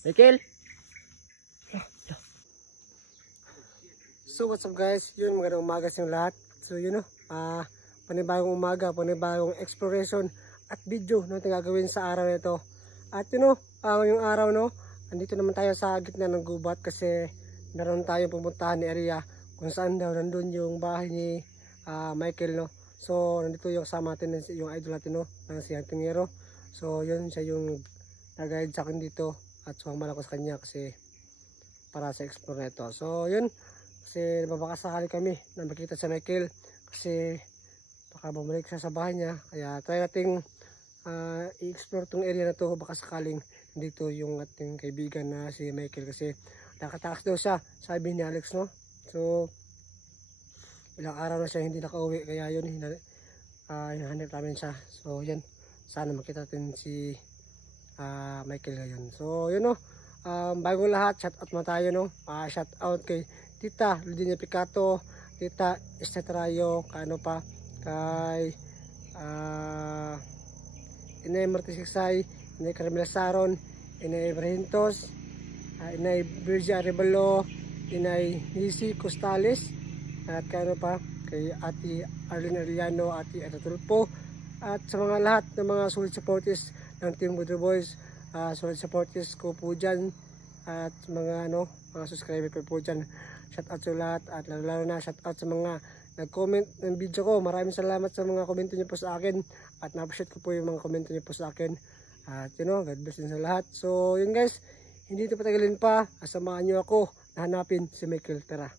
Michael? So what's up guys? Yun, magandang umaga sa lahat. So yun panibagong umaga, panibagong exploration at video na gagawin sa araw na ito. At yun yung araw andito naman tayo sa gitna ng gubat kasi meron tayong pumuntahan ni area kung saan daw nandun yung bahay ni Michael So nandito yung kasama natin yung idol natin ng si Antingero. So yun siya yung nag-guide sa akin dito at sumama ako sa kanya kasi para sa explore na ito. So yun, kasi babakasakali kami na makita sa Michael kasi baka bumalik siya sa bahay niya, kaya try nating i-explore tong area na to. Baka sakaling dito yung ating kaibigan na si Michael kasi nakatakas daw siya, sabi ni Alex So ilang araw na siya hindi nakauwi, kaya yun hinahanap namin siya. So yan, sana makita natin si Michael ngayon. So yun bago lahat, shout out mo tayo shout out kay Tita Ludinia Picato, Tita Estetrayo, kay Inay Martisiksay, Inay Carmela Saron, Inay Ibrahintos, Inay Virgia Arevalo, Inay Nisi Costales, at kay Ate Arlene Arellano, Ate Ada Tulpo, at sa mga lahat ng mga solid supporters ng Team Budro Boys, solid supporters ko po dyan, at mga mga subscriber ko po dyan. Shout out sa lahat, at lalo na shout out sa mga nag-comment ng video ko. Maraming salamat sa mga komento niyo po sa akin, at na-appreciate ko po yung mga komento niyo po sa akin. At God bless din sa lahat. So yun guys, hindi ito patagalin pa, samahan niyo ako na hanapin si Michael. Tara.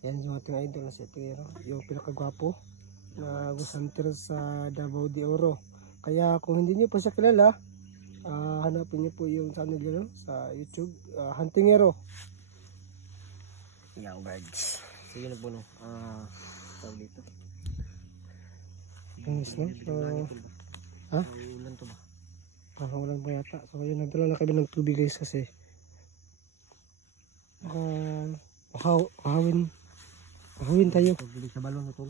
Yan yung ating idol na si Tero, yung pinakagwapo na gusanter sa Davao de Oro. Kaya kung hindi nyo pa siya kilala, hanapin nyo po yung channel nyo sa YouTube, Huntingero. Yan guys. So yun po tawag dito. Tangis ulan to ba? Parang ulan pa yata. So yun, nagdala na kami ng tubig guys kasi Hawin tayo. Pagbilig sa balon ito.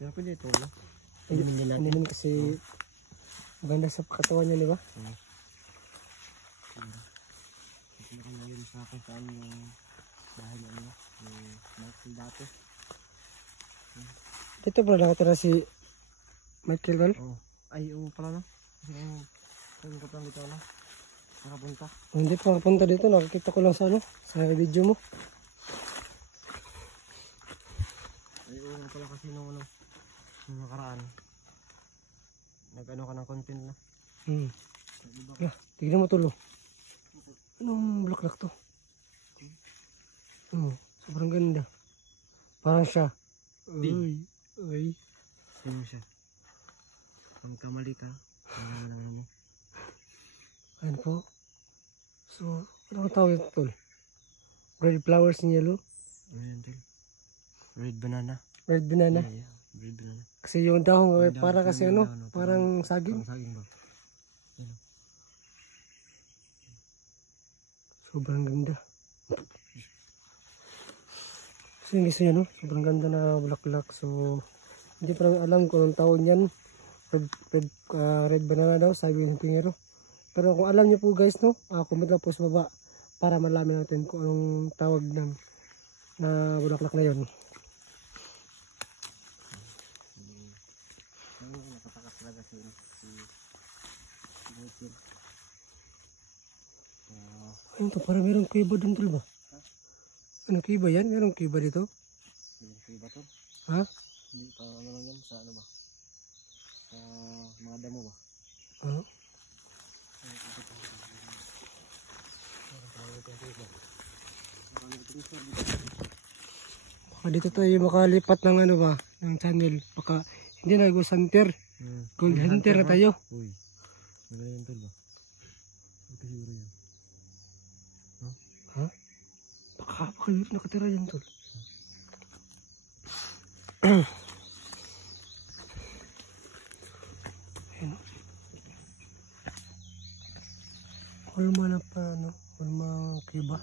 Pero pwede ito, hindi naman kasi maganda sa katawan niya, di ba? Ito na ngayon sa akin saan yung bahay niya, yung Michael dati. Dito pala nakatira si Michael Val? Oo. Ay, oo pala kasi yung katang dito nakapunta. Hindi pa nakapunta dito, nakakita ko lang sa sa video mo. Pala kasi nung nakaraan nag-ano ka ng content na tignan mo tulo, anong bulaklak to? Sobrang ganda, parang siya. Uy sino siya? Kung kamali ka ano po? So ano tawag ito tol? Red flowers in yellow? Ayan tol, red banana. Red banana. Yeah, red banana. Kasi yung dahon para kasi parang saging. Parang saging ba? Yeah. Sobrang ganda. Kasi gusto niya sobrang ganda na bulaklak. So hindi pa alam kung anong tawag niyan. Red banana daw, sabi ng Tingero. Pero kung alam niyo po guys comment lang po sa baba para malaman natin kung anong tawag ng na bulaklak na yon. Ayun to, parang merong kuiba dun tol ba? Ano kuiba yan? Merong kuiba dito? Merong kuiba to? Ha? Hindi, parang ano lang yan sa ano ba? Sa mga damo ba? Baka dito tayo makalipat ng ano ba? Ng channel. Baka hindi na Ghost Hunter. Gold Hunter na tayo. Uy, magaling tol ba? Ito siguro yan. Ha? Baka yun nakatira yan tol. Ayun. Hulma na pa hulma kiba.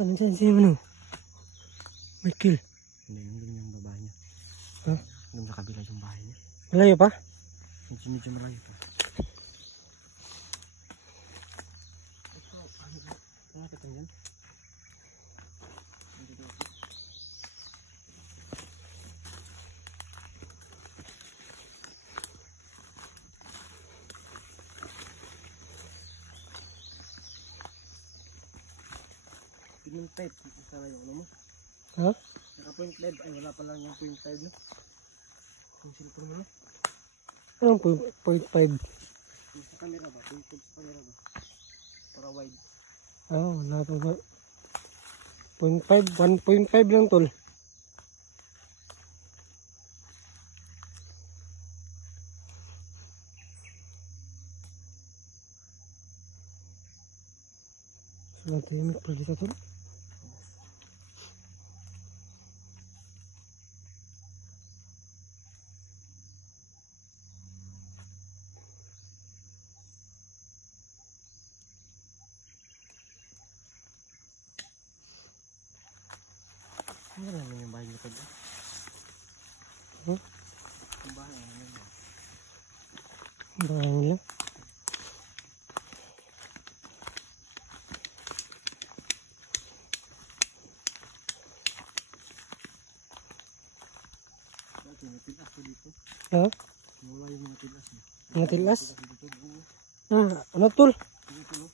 Baka nandiyan siya ano? Michael. Hindi, nandun yung babae niya. Ha? Nandun sa kabila yung bahay niya. Malayo pa? Medyo malayo pa. Nakakita mo yan? Point 5. Sana yung ano mo? Ha? Naka point 5. Ay, wala pa lang yung point 5 no? Yung cellphone mo no? Anong 0.5? Yung sa camera ba? Point 5 sa camera ba? Para wide. Ah, wala pa ba? 0.5? 1.5 lang tol. Sudah timik pa kita tol. Ano naman yung bahay niyo pag? Huh? Yung bahay naman yun. Bahay nila. Dati may tilas ko dito. Ha? Wala yung mga tilas niya. Mga tilas? Dito, buo. Ah, ano tol? Dito no?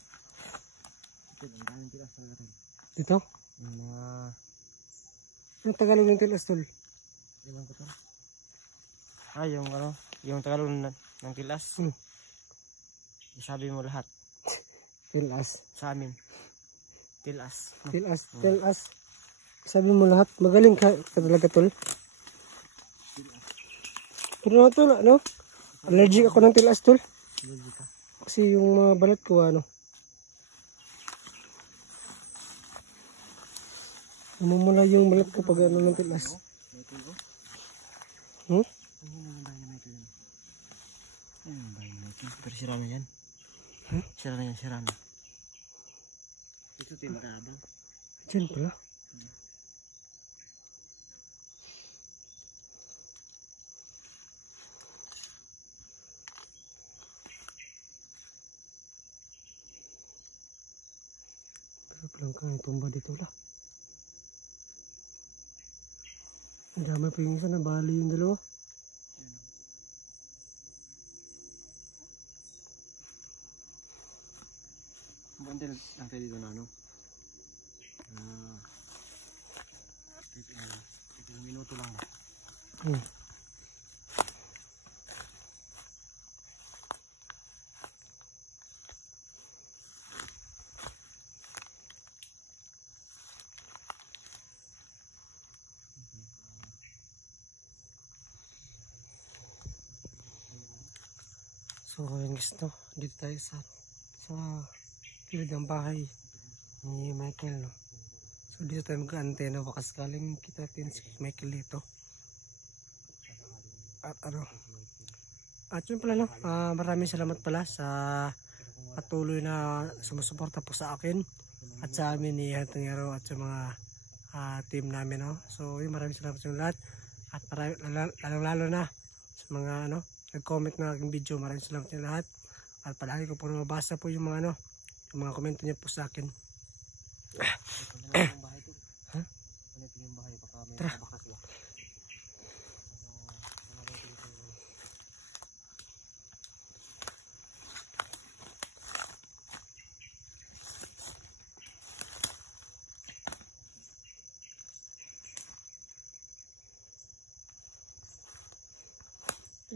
Ito, ang daming tilas talaga rin. Dito? Yung mga... Ang Tagalog ng tilas tol. Ilan ko to? Ah, yung ano? Yung Tagalog ng tilas. Isabi mo lahat. Tilas. Sa amin. Tilas. No? Tilas. Tilas. Sabi mo lahat. Magaling ka talaga tol. Pero tol, ano? Allergic ako ng tilas tol. Allergic ka? Kasi yung mga balat ko, ano? Namumula yung balat ko pag ano ng tilas. Michael ko? Hmm? Ano yung bahay na Michael yan? Ano yung bahay na Michael? Pero sira na yan. Hmm? Sira na yan, sira na. Ito tayo makaabang. Diyan pala. Pero palang kaya tumba dito lah. Ang dami pa yung isa na bali yung dalawa. Bundle lang tayo dito na ano? Ilang minuto lang. Hmm. So yun guys no, dito tayo sa gilid ng bahay ni Michael no. So dito tayo mag-antena, baka sakaling kita natin si Michael dito. At ano, at yun pala no, maraming salamat pala sa patuloy na sumusuporta po sa akin at sa amin ni Hantangero at sa mga team namin no. So yun, maraming salamat sa lahat at lalo na sa mga ano nag-comment ng aking video. Maraming salamat sa lahat at palagi ko po nababasa po yung mga ano, yung mga komento niyo po sa akin. Ha? Tara.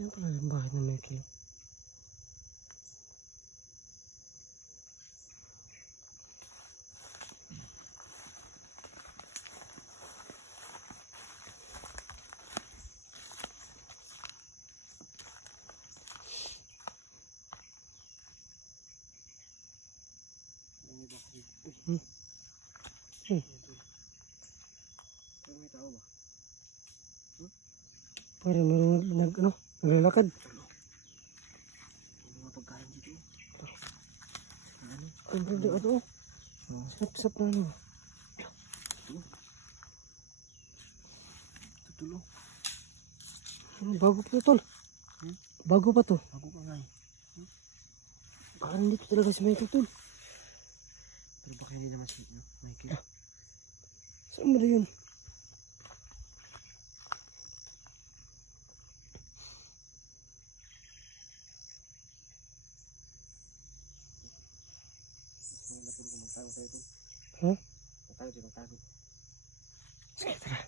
Ano pala yung bahay na Michael? Parang meron naglalakad. Mga pagkain dito. Ang ganda ano? Sap-sap na ano. tulo. Bago pa to, tol. Bago pa to. Ako ka nga eh. Baka nandito talaga si Michael, tol. Pero baka hindi naman si Michael. Saan mo na yun? Magtago tayo ito. Ha? Magtago. Sige, tara.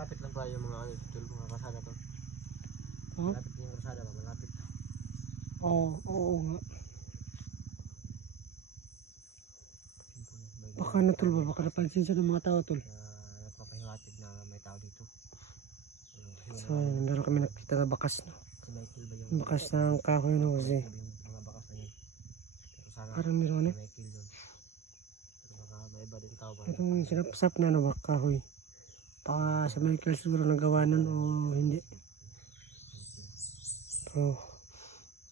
Malapit lang ba yung mga ano, mga kasada to? Malapit yung kasada ba? Malapit. Oo nga. Baka natol ba? Baka napansin siya ng mga tao, tol. Nagpapahiwatig na may tao dito. So, meron kami nakita na bakas, no? Si Michael ba yung Bakas ng kahoy, no? Kasi mga bakas na yun? Pero sana parang meron, si ano? Michael yun. Pero baka may iba din tao ba? Parang sinapsap na, no? Kahoy. Baka sa Michael siguro nagawa nun o hindi. Pero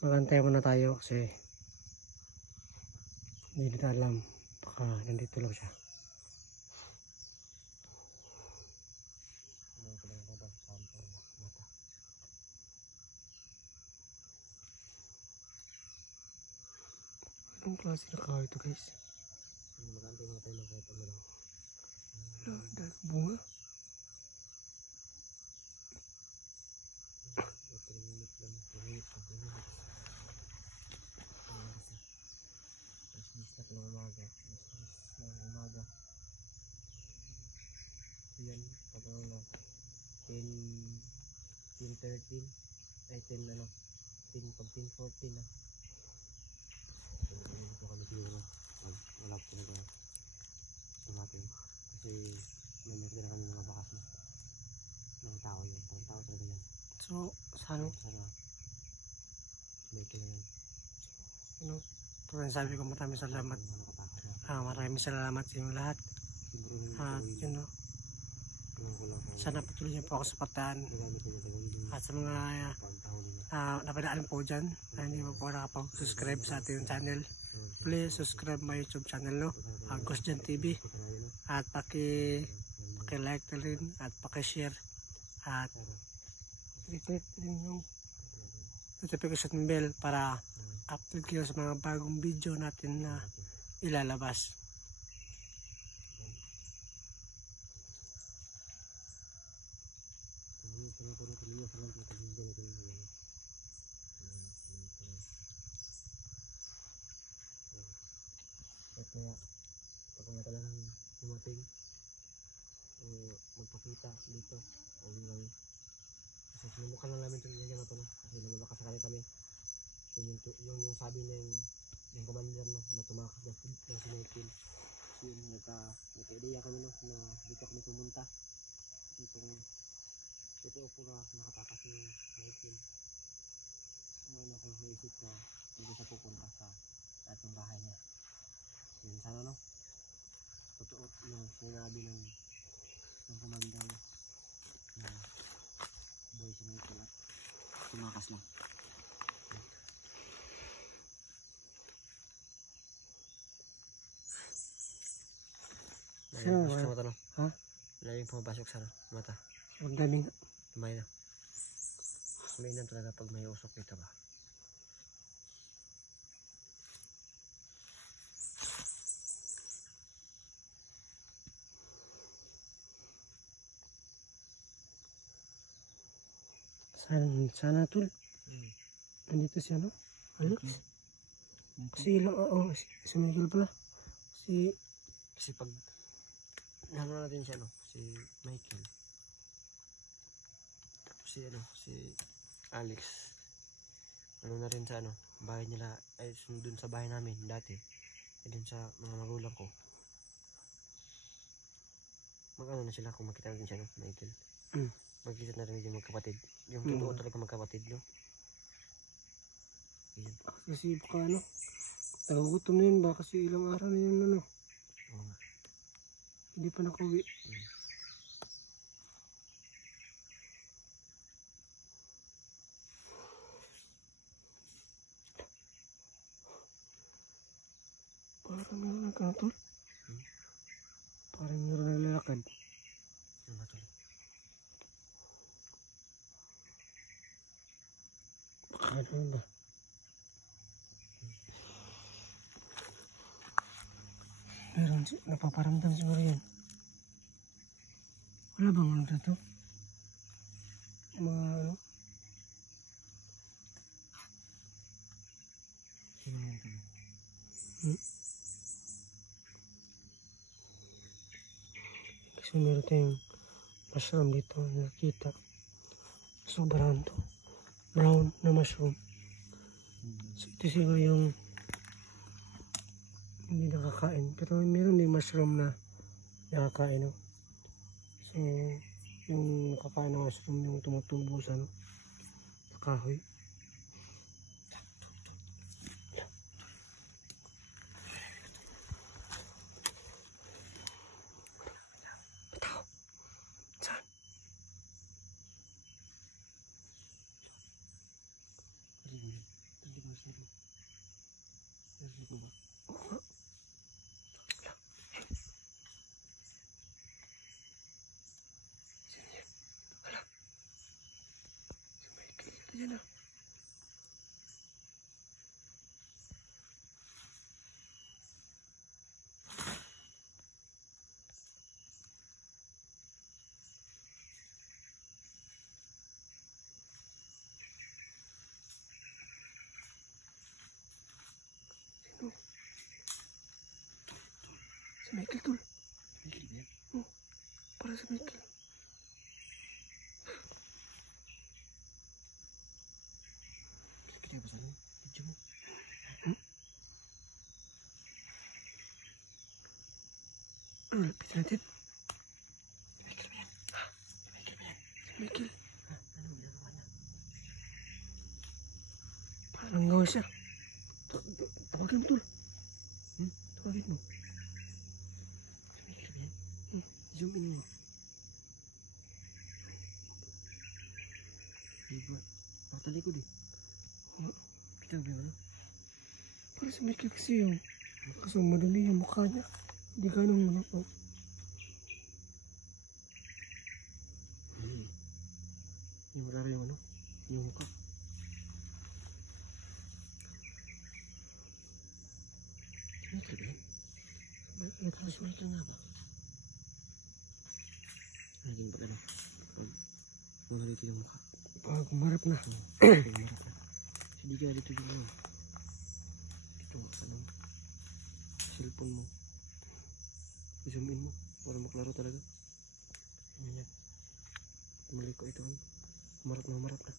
magantay muna tayo kasi hindi nila alam. Baka nandito lang siya. Ano ko lang ba sa mata? Anong klase na kahoy ito, guys? Magantay muna tayo ng kahit ano lang. Dahil bunga. Yan, pagkakaw na 10:13 ay 10 ano 10:14 na ito kami siguro pag wala po talaga natin kasi may nakita na kami mga bakas na mga tao yun, tao talaga yan. So, sana may kailangan ano, pero sabi ko maraming salamat. Maraming salamat sa inyong lahat. At yun, no, sana patuloy niyo po ako sa pataan. At sa mga napadaan po dyan na hindi po nakapag-subscribe sa ating channel, please subscribe my YouTube channel, no? Ghost Jan TV. At paki-like na rin at paki-share at i-click din yung notification bell para upload kayo sa mga bagong video natin na ilalabas. Kaya pag mga talagang dumating o magpakita dito o lang kasi sinubukan lang namin itong ganyan na ito, no? Kasi lumabakasakali kami yung sabi na yung commander, no, na tumakas na si Michael. So yun, nagka-idea kami, no, na dito kami pumunta kasi ito po na nakatakas ni Michael. Ano ako naisip na hindi siya pupunta sa atong bahay niya. Yun sana, no, totoo yung sinabi ng commander na boy si Michael at tumakas lang. Sa mata, no? Ha? Maraming pumapasok sa mata. Huwag dami nga. May na. Mainam talaga pag may usok dito ba. Sana tol. Nandito siya, no? Alex? Kasi ilang, si Michael pala. Kasi pag nahanap natin siya, no, si Michael, si Alex, ano na rin sa bahay nila, ay dun sa bahay namin dati, ay dun sa mga magulang ko. Mag-ano na sila kung makita natin siya, no, Michael. Magkita na rin yung magkapatid. Yung Mm. totoo talaga magkapatid, no? Ayan. Kasi baka ano, nagugutom na yun ba kasi ilang araw na yun ano, Oo nga. hindi pa nakauwi. Parang meron na ka tol. Parang meron na lalakad. Ano nga tol? Baka ano ba? Meron napaparamdam siguro yan. Wala bang ano dito? Mga ano? Sino yan tol? Kasi meron tayong mushroom dito na nakita. Sobrang to. Brown na mushroom. So ito siguro yung hindi nakakain. Pero meron din mushroom na nakakain. No? So yung nakakain na mushroom yung tumutubo sa, no? Sa kahoy. Bitaw. Saan? Hindi ko masabi. Narinig mo ba? Si Michael. Ayan na. Sino? Si Michael tol. Michael ba yan? Para si Michael. Kita ba sa ano? Video mo? Ano, lapitan natin? Michael ba yan? Michael ba yan? Si Michael. Ano ginagawa niya? Parang gawa siya. Tawagin mo tol. Tawagin mo. Si Michael ba yan? Zoom in mo. Ay ba? Nakatalikod eh. Kita ba yan? Para si Michael kasi yung kaso madumi yung mukha niya. Hindi ganun ano. Oh. Yung raro yung ano? Yung mukha. Michael ba yan? Ito Si Michael nga ba? Naging ba ano? Mga dito yung mukha. pag umarap na. Marap na. Hindi ka dito yung ano. Dito nga sa ano. Cellphone mo. Zoom in mo. Para maklaro talaga. Ano yan? Mali ko ito. Umarap na, umarap na.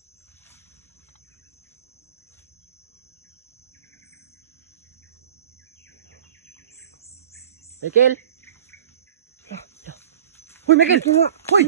Michael! Hoy Michael! Hoy!